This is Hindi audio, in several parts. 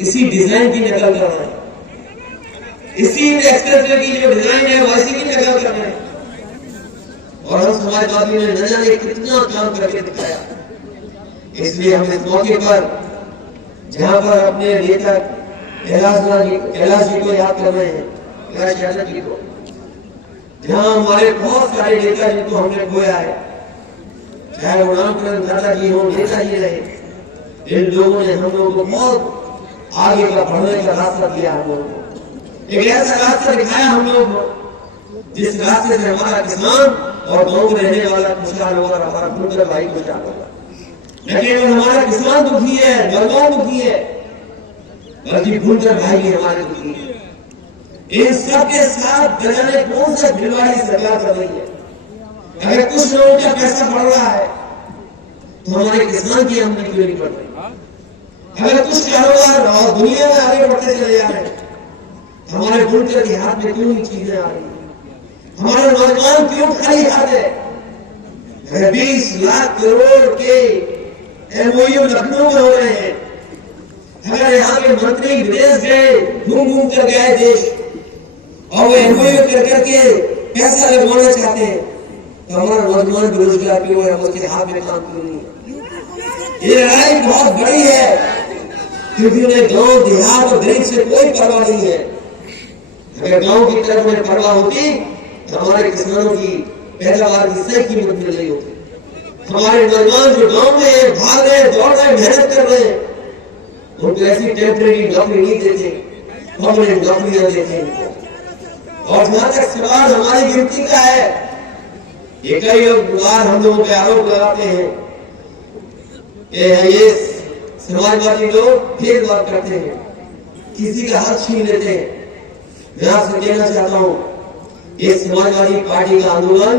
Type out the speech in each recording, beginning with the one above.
इसी डिजाइन की नकल कर रहे हैं, इसी एक्सप्रेसवे की जो डिजाइन है वैसी की नकल कर रहे हैं। और हम समाजवादी ने न जाने कितना काम करके दिखाया। इसलिए हम इस मौके पर जहां पर अपने नेता कैलाश जी को याद कर रहे हैं, कैलाश यादव जी को, जहां हमारे बहुत सारे नेता जिनको हमने खोया है, चाहे वो रामचंद्र दादा जी हो, नेताजी रहे, इन लोगों ने हम लोगों को बहुत आगे का बढ़ने का रास्ता दिया। हम लोगों को एक ऐसा रास्ता दिखाया हम लोगों को जिस रास्ते से हमारा किसान और गांव में रहने वाला खुशहाल होगा, हमारा भूलकर भाई खुशहाल होगा। लेकिन हमारा किसान दुखी है, नौजवान दुखी है, बल्कि भूलकर भाई भी हमारे दुखी है। इन सबके साथ जाने कौन सा खिलवाड़ी सरकार कर रही है। अगर कुछ लोगों का पैसा बढ़ रहा है तो हमारे किसान की आमदनी क्यों नहीं बढ़ रही? अगर कुछ कारोबार और दुनिया में आगे बढ़ते चले जा रहे हैं, हमारे बुनकर के हाथ में क्यों नहीं चीजें आ रही? हमारे नौजवान क्यों खाली हाथ है? अगर 20 लाख करोड़ के एमओयू लखनऊ में हो रहे हैं, अगर यहाँ के मंत्री विदेश गए, घूम घूम कर गए देश, और वो एमओयू कर करके पैसा लगवाना चाहते हैं, तो हमारा नौजवान बेरोजगार क्यों है? उसके हाथ में काम क्यों नहीं है? ये लड़ाई बहुत बड़ी है, क्योंकि उन्हें गांव देहात और गरीब से कोई परवाह नहीं है। अगर गांव की तरफ उन्हें परवाह होती तो हमारे किसानों की पैदावार की सही कीमत मिल रही होती। हमारे नौजवान जो गांव में भाग रहे, दौड़ रहे, मेहनत कर रहे हैं, उनको ऐसी टेम्परेरी नौकरी नहीं देते, परमानेंट नौकरियां देते हैं। और जहां तक सवाल हमारी गिनती का है, ये कई बार हम लोगों पे आरोप लगाते हैं कि ये समाजवादी लोग भेदभाव करते हैं, किसी का हक छीन लेते हैं। मैं आपसे कहना चाहता हूं, ये समाजवादी पार्टी का आंदोलन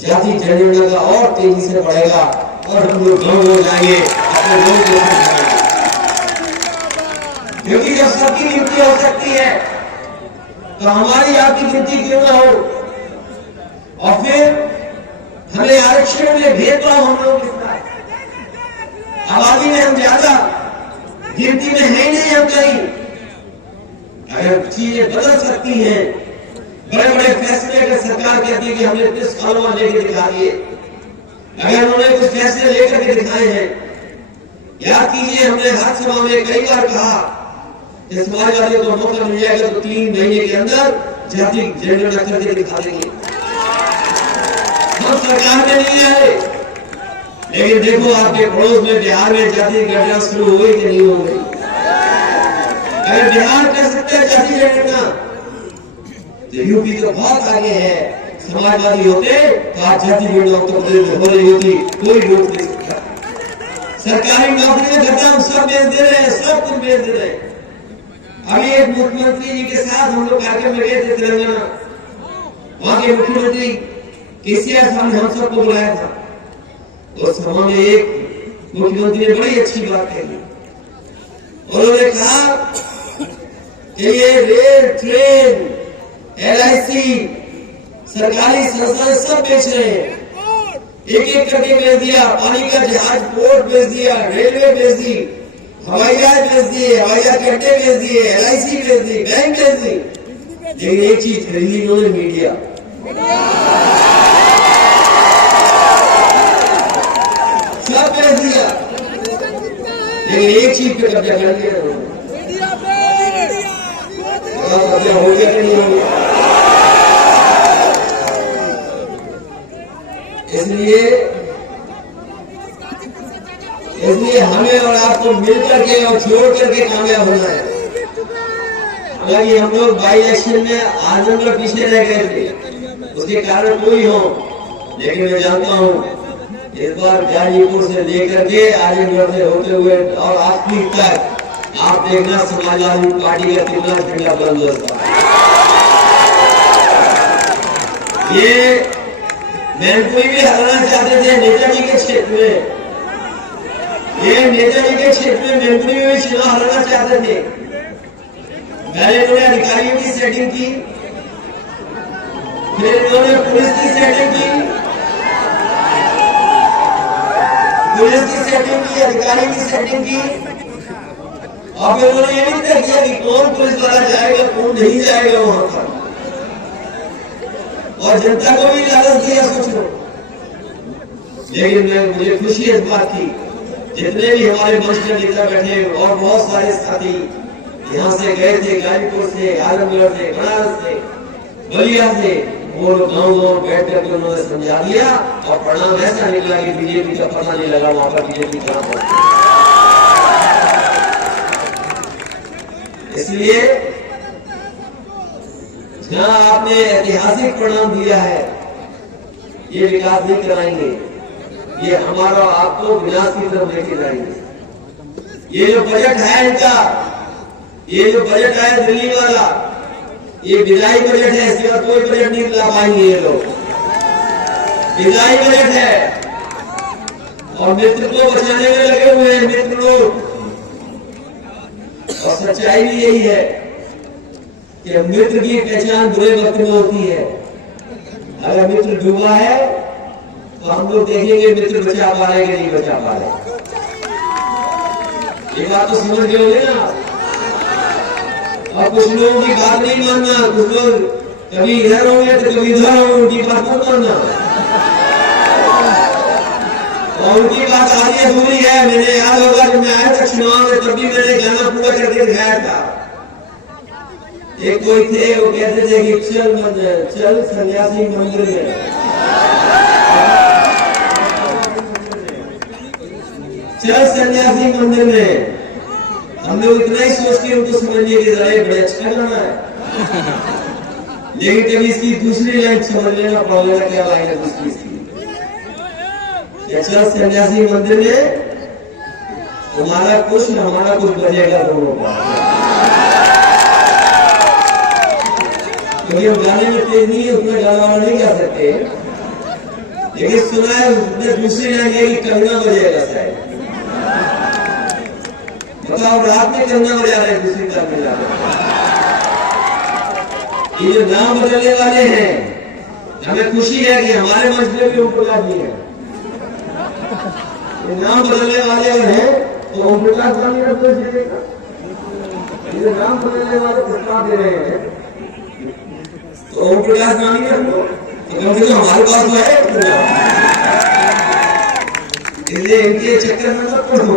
जाति जनगणना का और तेजी से बढ़ेगा और हम लोग गांव में जाएंगे, अपने लोगों को जाएंगे। क्योंकि जब सबकी गिनती हो सकती है तो हमारी आपकी गिनती क्यों ना हो? और फिर हमें आरक्षण में भेदभाव हम लोग के साथ, आबादी में हम ज्यादा, गिनती में है नहीं हम कहीं। अगर चीजें बदल सकती हैं, बड़े बड़े फैसले अगर सरकार कहती है कि हमने 30 सालों लेकर दिखा दिए, अगर उन्होंने कुछ फैसले लेकर के दिखाए हैं, याद कीजिए हमने हर सभा में कई बार कहा कि समाजवादियों को मौका मिल जाएगा तो 3 महीने के अंदर जाति जनगणना करके दिखा देंगे। हम सरकार में नहीं आए, लेकिन देखो आपके पड़ोस में बिहार में जाति जनगणना शुरू हो गई कि नहीं हो गई? अगर बिहार कर सकते हैं जाति जनगणना, तो यूपी तो बहुत आगे है। समाजवादी होते तो आज जाति जनगणना उत्तर प्रदेश में हो रही होती, कोई रोक नहीं सकता। सरकारी नौकरी में घटा हम सब बेच दे रहे हैं, सब कुछ बेच दे रहे हैं। अभी एक मुख्यमंत्री जी के साथ हम लोग कार्यक्रम में गए थे तेलंगाना, वहां के मुख्यमंत्री केसीआर साहब ने हम सबको बुलाया था। उस सभा में एक मुख्यमंत्री ने बड़ी अच्छी बात कही, उन्होंने कहा कि ये रेल, ट्रेन, LIC, सरकारी संस्थान सब बेच रहे हैं, एक एक करके बेच दिया। पानी का जहाज पोर्ट बेच दिया, रेलवे बेच दी, हवाई जहाज बेच दिए, हवाई जहाज अड्डे बेच दिए, LIC बेच दी, बैंक बेच दी। लेकिन एक चीज खरीदी उन्होंने, मीडिया। सब बेच दिया, लेकिन एक चीज पे कब्जा कर लिया उन्होंने। कब्जा हो गया कि नहीं हो गया? इसलिए हमें और आपको मिलकर के और जोड़ करके कामयाब होना है। हालांकि हम लोग बाई इलेक्शन में आजमगढ़ पीछे रह गए थे, उसके कारण कोई हो, लेकिन मैं जानता हूँ इस बार गाजीपुर से लेकर के आजमगढ़ से होते हुए और आखिरी तक आप देखना समाजवादी पार्टी का तिरंगा झंडा बुलंद होगा। ये मैनपुरी भी हराना चाहते थे नेताजी के क्षेत्र में, ये नेताजी के क्षेत्र में मैनपुरी में भी चुनाव हराना चाहते थे। पहले इन्होंने अधिकारियों की सेटिंग की, फिर इन्होंने पुलिस की सेटिंग की, अधिकारी की सेटिंग की, और फिर उन्होंने ये भी तय किया कि कौन पुलिस वाला जाएगा कौन नहीं जाएगा वहां पर, और जनता को भी लालच दिया सोचो। लेकिन मुझे खुशी इस बात की, जितने भी हमारे मंच के नेता बैठे और बहुत सारे साथी यहाँ से गए थे, गाजीपुर से, आलमगढ़ से, बनारस से, बलिया से, वो लोग गाँव बैठ करके उन्होंने समझा दिया और परिणाम ऐसा निकला कि बीजेपी का पता नहीं लगा वहां पर बीजेपी कहां पर। इसलिए जहां आपने ऐतिहासिक परिणाम दिया है, ये विकास नहीं कराएंगे, ये हमारा आपको विनाश की तरफ लेके जाएंगे। ये जो बजट है इनका, ये जो बजट है दिल्ली वाला, ये विदाई बजट है, इसके बाद कोई बजट नहीं ला पाएंगे ये लोग। विदाई बजट है और मित्र को बचाने में लगे हुए हैं मित्र लोग। और सच्चाई भी यही है कि मित्र की पहचान बुरे वक्त में होती है। अगर मित्र डूबा है तो हम लोग देखेंगे मित्र बचा पा रहे कि नहीं बचा पा रहे। ये बात तो समझ गए होंगे ना। और कुछ लोगों की बात नहीं मानना, कुछ लोग कभी इधर होंगे तो कभी इधर होंगे, उनकी बात मत मानना। और उनकी बात आधी अधूरी है। मैंने याद होगा जब मैं आया था चुनाव में, तब भी मैंने गाना पूरा करके दिखाया था। एक कोई थे, वो कहते थे कि चल सन्यासी मंदिर में, चल सन्यासी मंदिर में। हम लोग इतना ही सोच के उनको समझने के जरिए बड़े अच्छा गाना है, लेकिन कभी इसकी दूसरी लाइन समझ लेना पड़ेगा। क्या लाइन है दूसरी इसकी? चल सन्यासी मंदिर में, तुम्हारा कुछ हमारा कुछ बजेगा दोनों का। क्योंकि हम गाने में तेज नहीं है, उतना गाना वाला नहीं गा सकते, लेकिन सुना है उसने दूसरी लाइन है कि कंगना बजेगा शायद। बताओ, रात में कंगना बजा रहे दूसरी तरफ में जाकर। ये जो नाम बदलने वाले हैं, हमें खुशी है कि हमारे मंच में भी ओम प्रकाश जी है। ये नाम बदलने वाले अगर हैं तो ओम प्रकाश गांधी का दोष देगा। ये नाम बदलने वाले प्रस्ताव दे रहे हैं तो ओम प्रकाश गांधी का तो कम से कम हमारे पास तो है। इसलिए इनके चक्कर में मत पड़ो,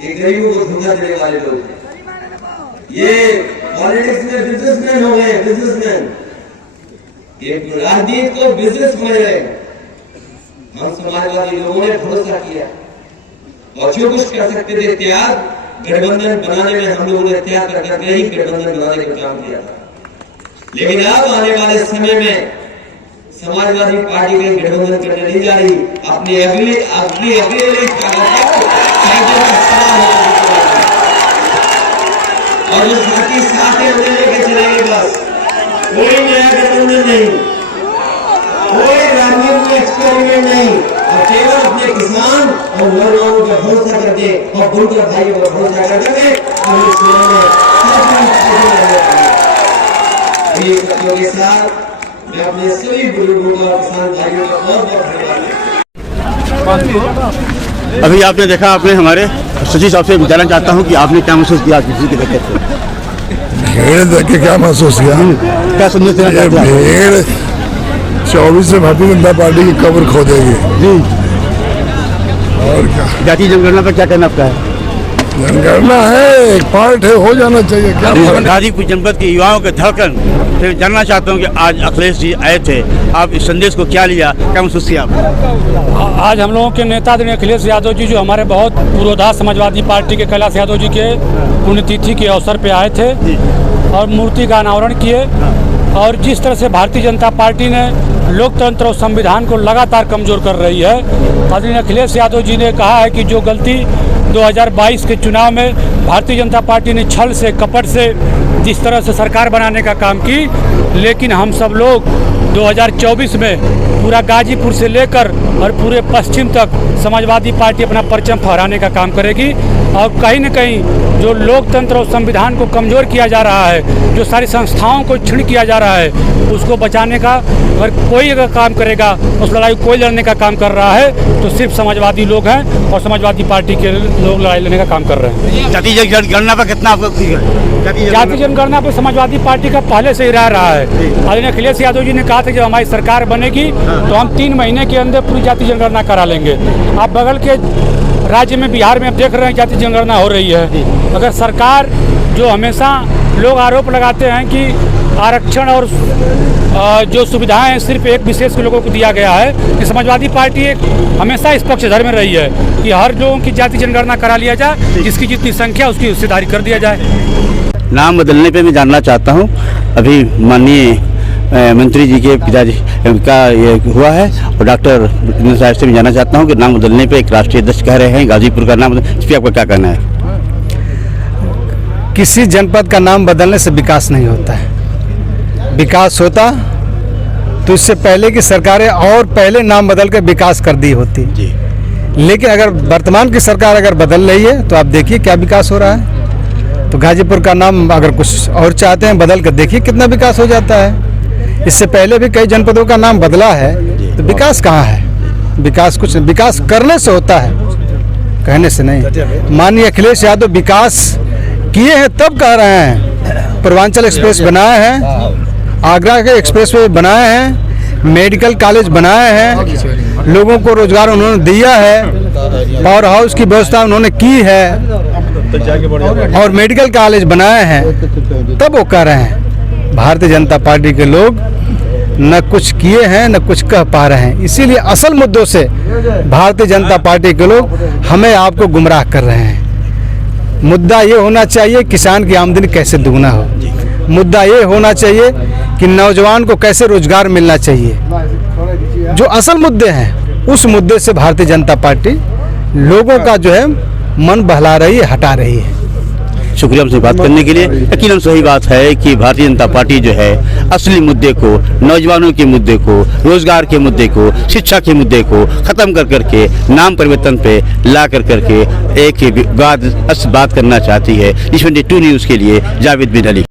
ये गरीबों को धोखा देने वाले लोग हैं। ये पॉलिटिक्स में बिजनेसमैन हो गए, बिजनेसमैन। ये राजनीति को बिजनेस समझ रहे। हम समाजवादी लोगों ने भरोसा किया और जो कुछ कर सकते थे त्याग, गठबंधन बनाने में हम लोगों ने त्याग करके ही गठबंधन बनाने का काम किया था। लेकिन अब आने वाले समय में समाजवादी पार्टी के गठबंधन करने नहीं जा रही। अपने अगले और जो साथी साथ हमें लेके चलेंगे, बस कोई नया गठबंधन नहीं, कोई राजनीति में एक्सपेरिमेंट नहीं, और केवल अपने किसान और नौजवानों पर भरोसा करके और बुनकर भाइयों पर भरोसा करके हम इस चुनाव में के साथ मैं अपने सभी बुजुर्गों का, किसान भाइयों का बहुत बहुत धन्यवाद। अभी आपने देखा, आपने हमारे सचिव साहब से जानना चाहता हूँ कि आपने क्या महसूस किया किसी के देखे थे? भीड़ देख के क्या महसूस किया? क्या संदेश देना चाहते हैं? भीड़ 24 से भारतीय जनता पार्टी की कब्र खोदेगी जी। और क्या जातीय जनगणना पर क्या कहना आपका है? जनगणना है, एक पार्ट है, हो जाना चाहिए। क्या गाजीपुर जनपद के युवाओं के धड़कन से जानना चाहता हूँ कि आज अखिलेश जी आए थे, आप इस संदेश को क्या लिया, क्या महसूस किया आप? आज हम लोगों के नेता आदरणीय अखिलेश यादव जी, जो हमारे बहुत पूर्वोधार समाजवादी पार्टी के कैलाश यादव जी के पुण्यतिथि के अवसर पे आए थे और मूर्ति का अनावरण किए। और जिस तरह से भारतीय जनता पार्टी ने लोकतंत्र और संविधान को लगातार कमजोर कर रही है, आदरणीय अखिलेश यादव जी ने कहा है कि जो गलती 2022 के चुनाव में भारतीय जनता पार्टी ने छल से, कपट से जिस तरह से सरकार बनाने का काम की, लेकिन हम सब लोग 2024 में पूरा गाजीपुर से लेकर और पूरे पश्चिम तक समाजवादी पार्टी अपना परचम फहराने का काम करेगी। और कहीं न कहीं जो लोकतंत्र और संविधान को कमज़ोर किया जा रहा है, जो सारी संस्थाओं को क्षीण किया जा रहा है, उसको बचाने का अगर कोई काम करेगा, उस लड़ाई कोई लड़ने का काम कर रहा है तो सिर्फ समाजवादी लोग हैं और समाजवादी पार्टी के लोग लड़ाई लड़ने का काम कर रहे हैं। जाति जनगणना पर कितना जाति जनगणना पर समाजवादी पार्टी का पहले से ही रहा है। आदरणीय अखिलेश यादव जी ने कहा था जब हमारी सरकार बनेगी तो हम 3 महीने के अंदर पूरी जाति जनगणना करा लेंगे। आप बगल के राज्य में बिहार में आप देख रहे हैं जाति जनगणना हो रही है। अगर सरकार जो हमेशा लोग आरोप लगाते हैं कि आरक्षण और जो सुविधाएं हैं सिर्फ एक विशेष के लोगों को दिया गया है, कि समाजवादी पार्टी एक हमेशा इस पक्षधर में रही है कि हर लोगों की जाति जनगणना करा लिया जाए, जिसकी जितनी संख्या उसकी हिस्सेदारी कर दिया जाए। नाम बदलने पे मैं जानना चाहता हूँ, अभी माननीय मंत्री जी के पिताजी का ये हुआ है और डॉक्टर इंद्र साहब से भी जानना चाहता हूँ कि नाम बदलने पे एक राष्ट्रीय अध्यक्ष कह रहे हैं गाजीपुर का नाम, इस पर आपका क्या कहना है? किसी जनपद का नाम बदलने से विकास नहीं होता है। विकास होता तो इससे पहले की सरकारें और पहले नाम बदल कर विकास कर दी होती जी। लेकिन अगर वर्तमान की सरकार अगर बदल रही है तो आप देखिए क्या विकास हो रहा है। तो गाजीपुर का नाम अगर कुछ और चाहते हैं बदल कर देखिए कितना विकास हो जाता है। इससे पहले भी कई जनपदों का नाम बदला है, तो विकास कहाँ है? विकास कुछ विकास करने से होता है, कहने से नहीं। माननीय अखिलेश यादव विकास किए हैं तब कह रहे हैं। पूर्वांचल एक्सप्रेस बनाए हैं, आगरा के एक्सप्रेस वे बनाए हैं, मेडिकल कॉलेज बनाए हैं, लोगों को रोजगार उन्होंने दिया है, पावर हाउस की व्यवस्था उन्होंने की है और मेडिकल कॉलेज बनाए हैं, तब वो कह रहे हैं। भारतीय जनता पार्टी के लोग न कुछ किए हैं न कुछ कह पा रहे हैं, इसीलिए असल मुद्दों से भारतीय जनता पार्टी के लोग हमें आपको गुमराह कर रहे हैं। मुद्दा ये होना चाहिए किसान की आमदनी कैसे दुगना हो, मुद्दा ये होना चाहिए कि नौजवान को कैसे रोजगार मिलना चाहिए। जो असल मुद्दे हैं उस मुद्दे से भारतीय जनता पार्टी लोगों का जो है मन बहला रही है, हटा रही है। शुक्रिया हमसे बात करने के लिए। यकीनन सही बात है कि भारतीय जनता पार्टी जो है असली मुद्दे को, नौजवानों के मुद्दे को, रोजगार के मुद्दे को, शिक्षा के मुद्दे को खत्म कर करके नाम परिवर्तन पे ला कर करके एक बात करना चाहती है। 22 न्यूज़ के लिए जावेद बिन अली।